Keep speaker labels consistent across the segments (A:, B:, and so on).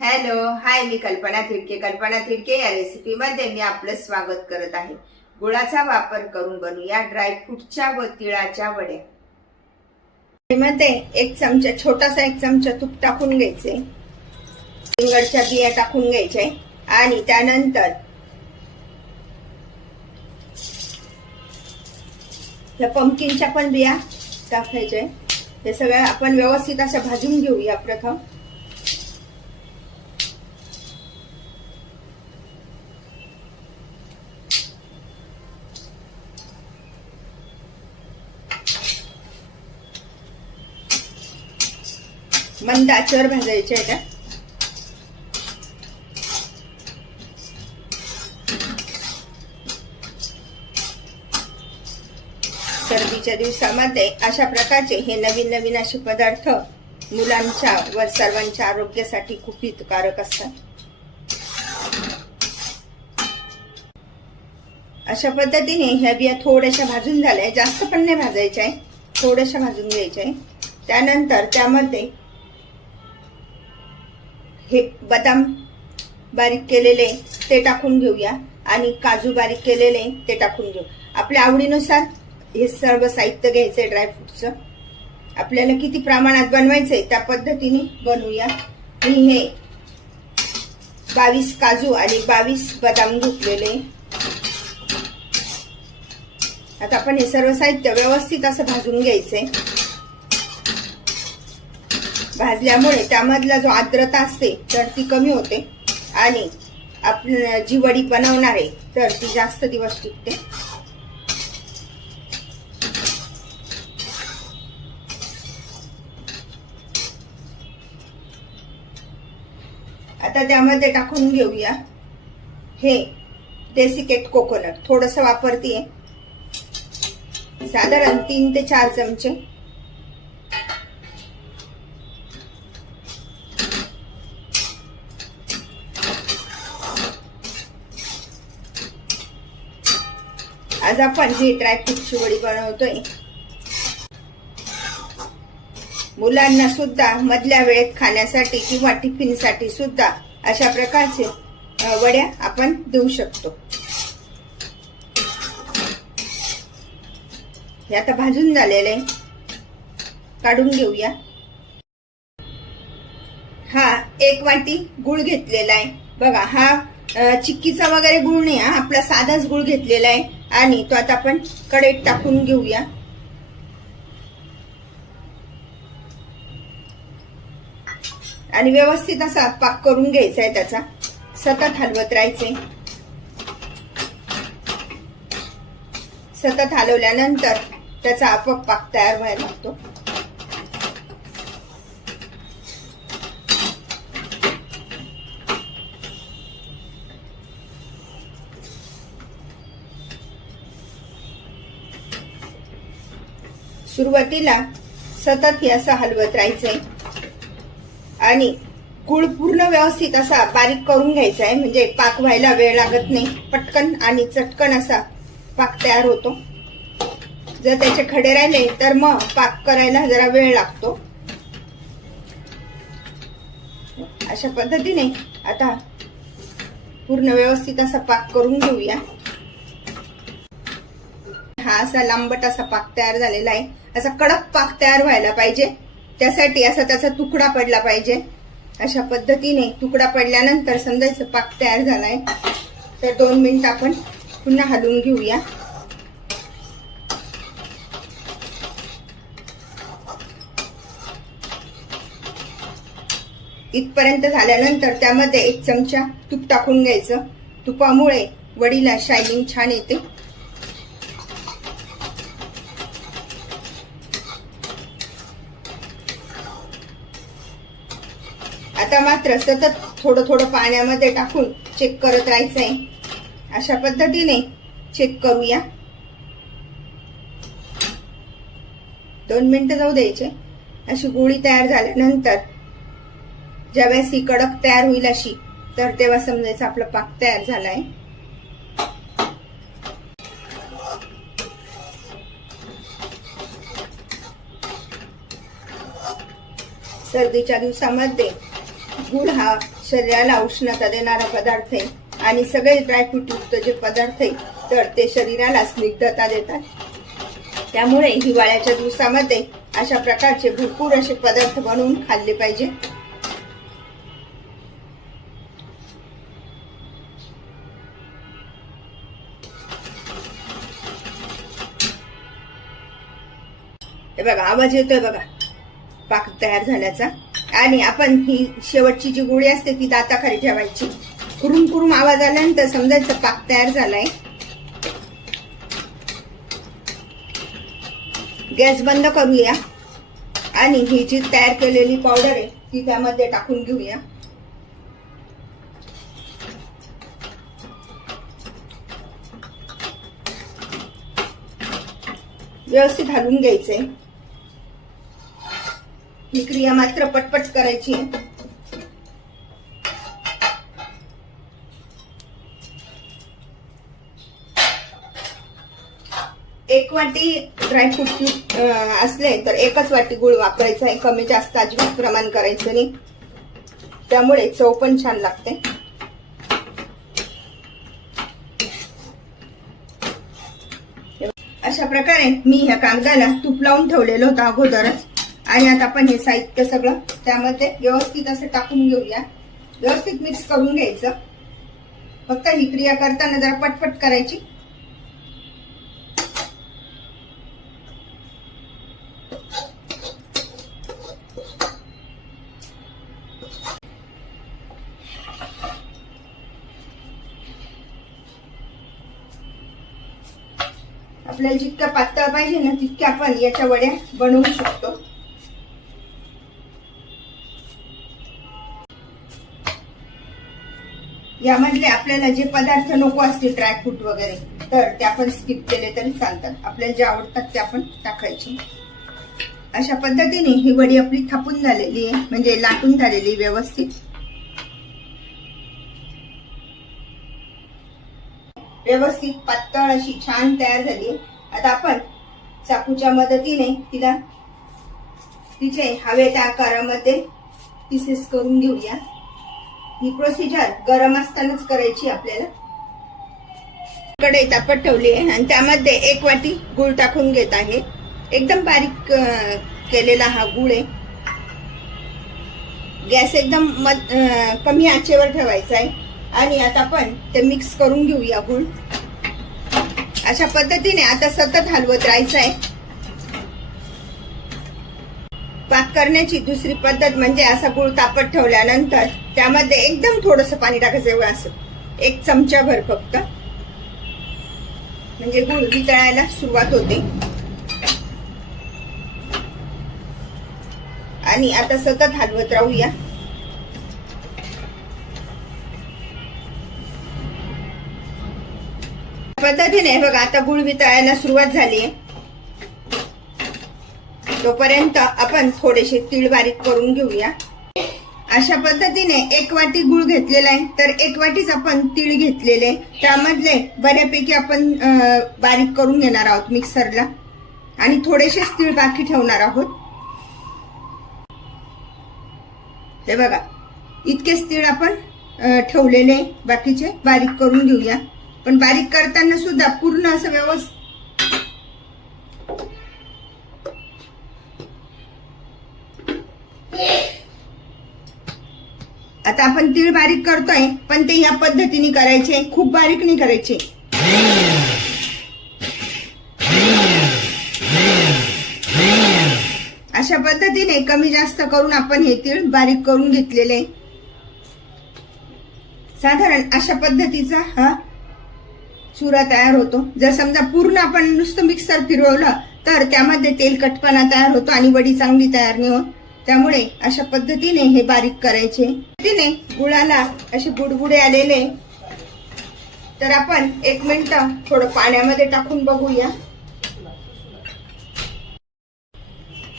A: Hello hi मी कल्पना थिडके. कल्पना थिडके या रेसिपीमध्ये मी आपलं स्वागत करत आहे. गुळाचा वापर करून बनवूया ड्रायफ्रूटच्या व तिळाच्या वड्या. मध्ये एक चमचा छोटासा एक चमचा तूप टाकून घ्यायचे. इंगडच्या बिया टाकून घ्यायचे. आणि त्यानंतर या पंपकिनच्या पण बिया टाकायचे. हे सगळं आपण व्यवस्थित असं भाजून घेऊया प्रथम. मंद आचेवर भाजायचे आहे का सर्दीच्या दिवसामध्ये अशा प्रकारचे हे नवीन नवीन असे पदार्थ मुलांच्या व सर्वांच्या आरोग्यासाठी खूप हितकारक असतात. अशा पद्धतीने ह्या बिया थोड्याशा भाजून झाल्या. जास्त पण नाही भाजायच्या आहे. थोड्याशा भाजून घ्यायच्या आहे. त्यानंतर त्यामध्ये हे बदाम बारीक केलेले ते टाकून घेऊया आणि काजू बारीक केलेले ते टाकून घेऊ. आपल्या आवडीनुसार हे सर्व साहित्य घ्यायचंय ड्रायफ्रूटचं आपल्याला किती प्रमाणात बनवायचंय त्या पद्धतीने बनवूया. मी हे बावीस काजू आणि बावीस बदाम घेतलेले. आता आपण हे सर्व साहित्य व्यवस्थित असं भाजून घ्यायचंय. भाजल्यामुळे त्यामधला जो आर्द्रता असते तर ती कमी होते. आणि आपण जी वडी बनवणार आहे तर ती जास्त दिवस टिकते. आता त्यामध्ये टाकून घेऊया. हे डेसिकेट कोकोनट थोडस वापरतीये. साधारण तीन ते चार चमचे. आज आपण ही ड्रायफ्रूटची वडी बनवतोय मुलांना सुद्धा मधल्या वेळेत खाण्यासाठी किंवा टिफिनसाठी सुद्धा अशा प्रकारचे वड्या आपण देऊ शकतो. हे आता भाजून झालेले काढून घेऊया. हा एक वाटी गुळ घेतलेला आहे. बघा हा चिक्कीचा वगैरे गुळ नाही हा आपला साधाच गुळ घेतलेला आहे. आणि तो आता आपण कढईत टाकून घेऊया. आणि व्यवस्थित असा पाक करून घ्यायचा आहे त्याचा. सतत हलवत राहायचे. सतत हलवल्यानंतर त्याचा आपोआप पाक तयार व्हायला लागतो. सुरुवातीला सतत हे असं हलवत राहायचंय. आणि गुळ पूर्ण व्यवस्थित असा बारीक करून घ्यायचा आहे म्हणजे पाक व्हायला वेळ लागत नाही. पटकन आणि चटकन असा पाक तयार होतो. जर त्याचे खडे राहिले तर मग पाक करायला जरा वेळ लागतो. अशा पद्धतीने आता पूर्ण व्यवस्थित असा पाक करून घेऊया. हा असा लांबट असा पाक तयार झालेला आहे. असा कडक पाक तयार व्हायला पाहिजे. त्यासाठी असा त्याचा तुकडा पडला पाहिजे. अशा पद्धतीने तुकडा पडल्यानंतर समजायचं पाक तयार झालाय. तर दोन मिनिट आपण पुन्हा हलवून घेऊया. इथपर्यंत झाल्यानंतर त्यामध्ये एक चमचा तूप टाकून घ्यायचं. तुपामुळे वडीला शायनिंग छान येते. आता मात्र सतत थोडं थोडं पाण्यामध्ये टाकून चेक करत राहायचंय. अशा पद्धतीने चेक करूया. दोन मिनिटं जाऊ द्यायचे. अशी गोळी तयार झाल्यानंतर ज्यावेळेस ही कडक तयार होईल अशी तर तेव्हा समजायचं आपलं पाक तयार झालाय. सर्दीच्या दिवसामध्ये गुळ हा शरीराला उष्णता देणारा पदार्थ आहे. आणि सगळे ड्रायफ्रूटयुक्त जे पदार्थ आहे तर ते शरीराला स्निग्धता देतात. त्यामुळे हिवाळ्याच्या दिवसामध्ये अशा प्रकारचे भरपूर असे पदार्थ बनवून खाल्ले पाहिजे. हे बघा आवाज येतोय बघा. पाक तयार झाल्याचा. आणि आपण ही शेवटची जी गोळी असते ती दाताखाली ठेवायची. कुरुम कुरुम आवाज आल्यानंतर समजायचं पाक तयार झालाय. गॅस बंद करूया. आणि ही जी तयार केलेली पावडर आहे ती त्यामध्ये टाकून घेऊया. व्यवस्थित हलवून घ्यायचंय. ही क्रिया मात्र पटपट करायची आहे. एक वाटी ड्रायफ्रूट असले तर एकच वाटी गुळ वापरायचा आहे. कमी जास्त अजिबात प्रमाण करायचं नाही. त्यामुळे चव पण छान लागते. अशा प्रकारे मी ह्या कागदाला तूप लावून ठेवलेलं होतं अगोदरच. आणि आता आपण हे साहित्य सगळं त्यामध्ये व्यवस्थित असं टाकून घेऊया. व्यवस्थित मिक्स करून घ्यायचं. फक्त ही क्रिया करताना जरा पटपट करायची. आपल्याला जितकं पातळ पाहिजे ना तितक्या आपण याच्या वड्या बनवू शकतो. यामधले आपल्याला जे पदार्थ नको असतील ड्रायफ्रूट वगैरे तर ते आपण स्किप केले तरी चालतात. आपल्याला जे आवडतात ते आपण टाकायचे. अशा पद्धतीने ही वडी आपली थापून झालेली आहे म्हणजे लाटून झालेली व्यवस्थित. व्यवस्थित पातळ अशी छान तयार झाली आता आपण चाकूच्या मदतीने तिला तिचे हवे त्या आकारामध्ये पीसेस करून घेऊया. ही प्रोसिजर गरम असतानाच करायची आपल्याला. कडे तापत ठेवली आहे आणि त्यामध्ये एक वाटी गुळ टाकून घेत आहे. एकदम बारीक केलेला हा गुळ आहे. गॅस एकदम मध- कमी आचेवर ठेवायचा आहे. आणि आता आपण ते मिक्स करून घेऊया गुळ. अशा पद्धतीने आता सतत हलवत राहायचं आहे. पाक करण्याची दुसरी पद्धत म्हणजे असा गुळ तापत ठेवल्यानंतर त्यामध्ये एकदम थोडस पाणी टाकायचं एवढं असं. एक चमचा भर फक्त. म्हणजे गुळ वितळायला सुरुवात होते. आणि आता सतत हलवत राहूया. पद्धतीने बघा आता गुळ वितळायला सुरुवात झाली आहे तोपर्यंत आपण थोडेसे तीळ बारीक करून घेऊया. अशा पद्धतीने एक वाटी गुळ घेतलेला आहे. तर एक वाटीच आपण तीळ घेतलेले त्यामधले बऱ्यापैकी आपण बारीक करून घेणार आहोत मिक्सरला. आणि थोडेसेच तीळ बाकी ठेवणार आहोत. हे बघा इतकेच तीळ आपण ठेवलेले बाकीचे बारीक करून घेऊया. पण बारीक करताना सुद्धा पूर्ण असं व्यवस्थित आता आपण तीळ बारीक करतोय पण ते या पद्धतीने करायचे खूप बारीक नाही करायचे. अशा पद्धतीने कमी जास्त करून आपण हे तीळ बारीक करून घेतलेले. साधारण अशा पद्धतीचा हा चुरा तयार होतो. जर समजा पूर्ण आपण नुसतं मिक्सर फिरवलं तर त्यामध्ये तेलकटपणा तयार होतो आणि वडी चांगली तयार नाही होत. त्यामुळे अशा पद्धतीने हे बारीक करायचे. पद्धतीने गुळाला असे बुडबुडे आलेले. तर आपण एक मिनिट थोडं पाण्यामध्ये टाकून बघूया.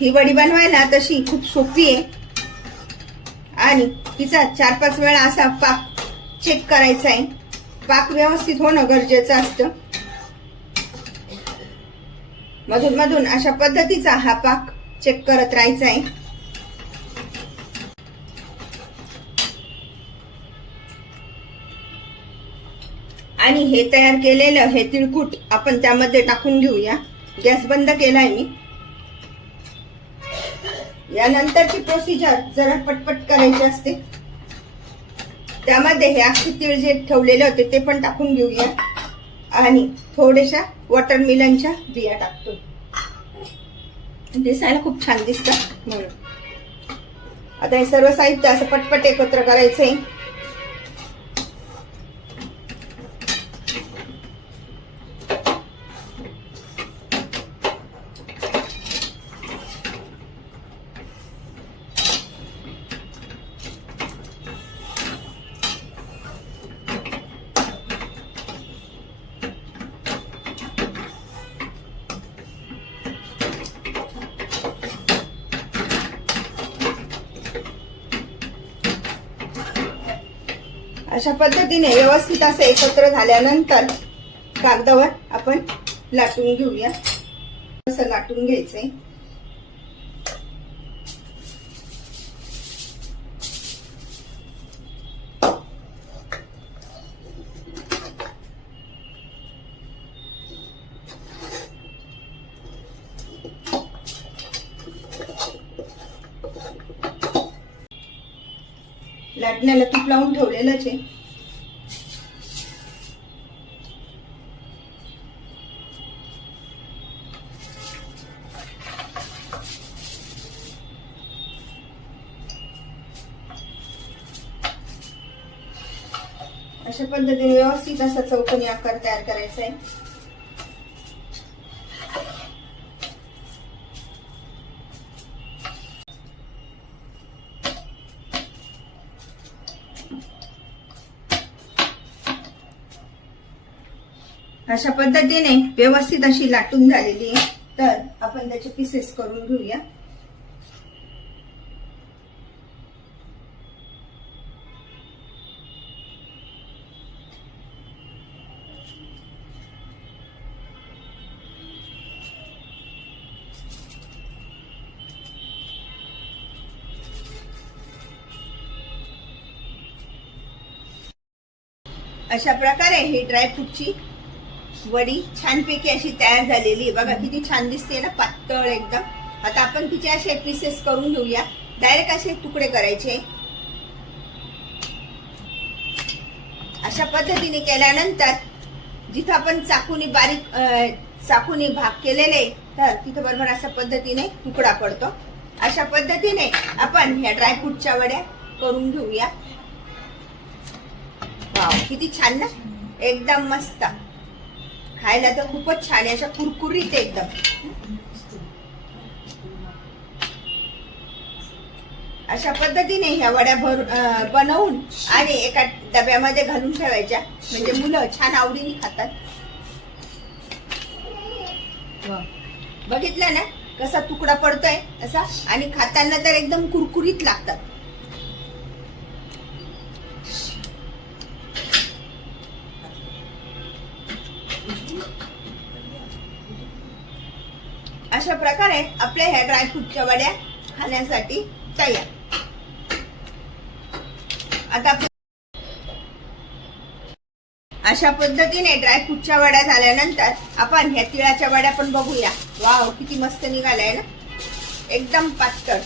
A: ही वडी बनवायला तशी खूप सोपी आहे. आणि तिचा चार पाच वेळा असा पाक चेक करायचा आहे. पाक व्यवस्थित होणं गरजेचं असतं. मधून मधून अशा पद्धतीचा हा पाक चेक करत राहायचा आहे. आणि हे तयार केलेलं हे तिळकूट आपण त्यामध्ये टाकून घेऊया. गॅस बंद केलाय मी. यानंतरची प्रोसिजर जरा पटपट करायची असते. त्यामध्ये हे अख्खे तीळ जे ठेवलेले होते ते पण टाकून घेऊया. आणि थोड्याशा वॉटरमिलनच्या बिया टाकतो. दिसायला खूप छान दिसतात म्हणून. आता हे सर्व साहित्य असं पटपट एकत्र करायचंय. अशा पद्धतीने व्यवस्थित असं एकत्र झाल्यानंतर कागदावर आपण लाटून घेऊया. असं लाटून घ्यायचंय. लाटण्याला तूप लावून ठेवलेलंच आहे अशा पद्धतीने व्यवस्थित असा चौकोनी आकार तयार करायचा आहे. अशा पद्धतीने व्यवस्थित अशी लाटून झालेली आहे. तर आपण त्याचे पीसेस करून घेऊया. अशा प्रकारे ही ड्रायफ्रूटची वडी छानपैकी अशी तयार झालेली आहे. बघा किती छान दिसते ना पातळ एकदम. आता आपण तिचे असे पीसेस करून घेऊया. डायरेक्ट असे तुकडे करायचे. अशा पद्धतीने केल्यानंतर जिथं आपण चाकूनी बारीक चाकूने चाकूनी भाग केलेले तर तिथं बरोबर अशा पद्धतीने तुकडा पडतो. अशा पद्धतीने आपण ह्या ड्रायफ्रूटच्या वड्या करून घेऊया. किती छान ना? एकदम मस्त. खायला तर खूपच छान आहे अशा कुरकुरीत एकदम. अशा पद्धतीने ह्या वड्या भर बनवून आणि एका डब्यामध्ये घालून ठेवायच्या. म्हणजे मुलं छान आवडीने खातात. बघितलं ना कसा तुकडा पडतोय असा आणि खाताना तर एकदम कुरकुरीत लागतात. आहेत. आपल्या ह्या ड्रायफ्रूटच्या वड्या खाण्यासाठी तयार. आता अशा पद्धतीने ड्रायफ्रूटच्या वड्या झाल्यानंतर आपण ह्या तिळाच्या वड्या पण बघूया. वाव किती मस्त निघालाय ना? एकदम पातळ.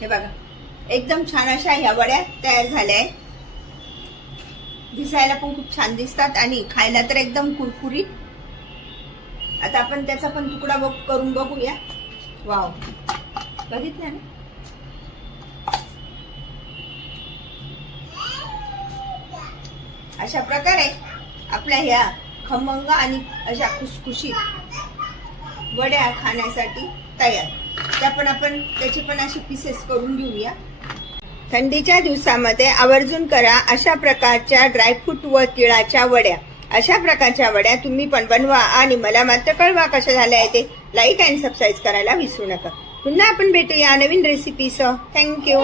A: हे बघा. एकदम छान अशा ह्या वड्या तयार झाल्या आहेत. दिसायला पण खूप छान दिसतात आणि खायला तर एकदम कुरकुरीत आता आपण त्याचा पण तुकडा बघ करून बघूया. वाव. बघितलं ना? अशा प्रकारे आपल्या ह्या खमंग आणि अशा खुसखुशीत वड्या खाण्यासाठी तयार. त्या पण आपण त्याचे पण असे पीसेस करून घेऊया. थंडीच्या दिवसामध्ये आवर्जून करा अशा प्रकारच्या ड्रायफ्रूट व तिळाच्या वड्या. अशा प्रकारच्या वड्या तुम्ही पण बनवा आणि मला मात्र कळवा कशा झाल्या आहे ते. लाईक अँड सबस्क्राईब करायला विसरू नका. पुन्हा आपण भेटूया नवीन रेसिपीसह थँक्यू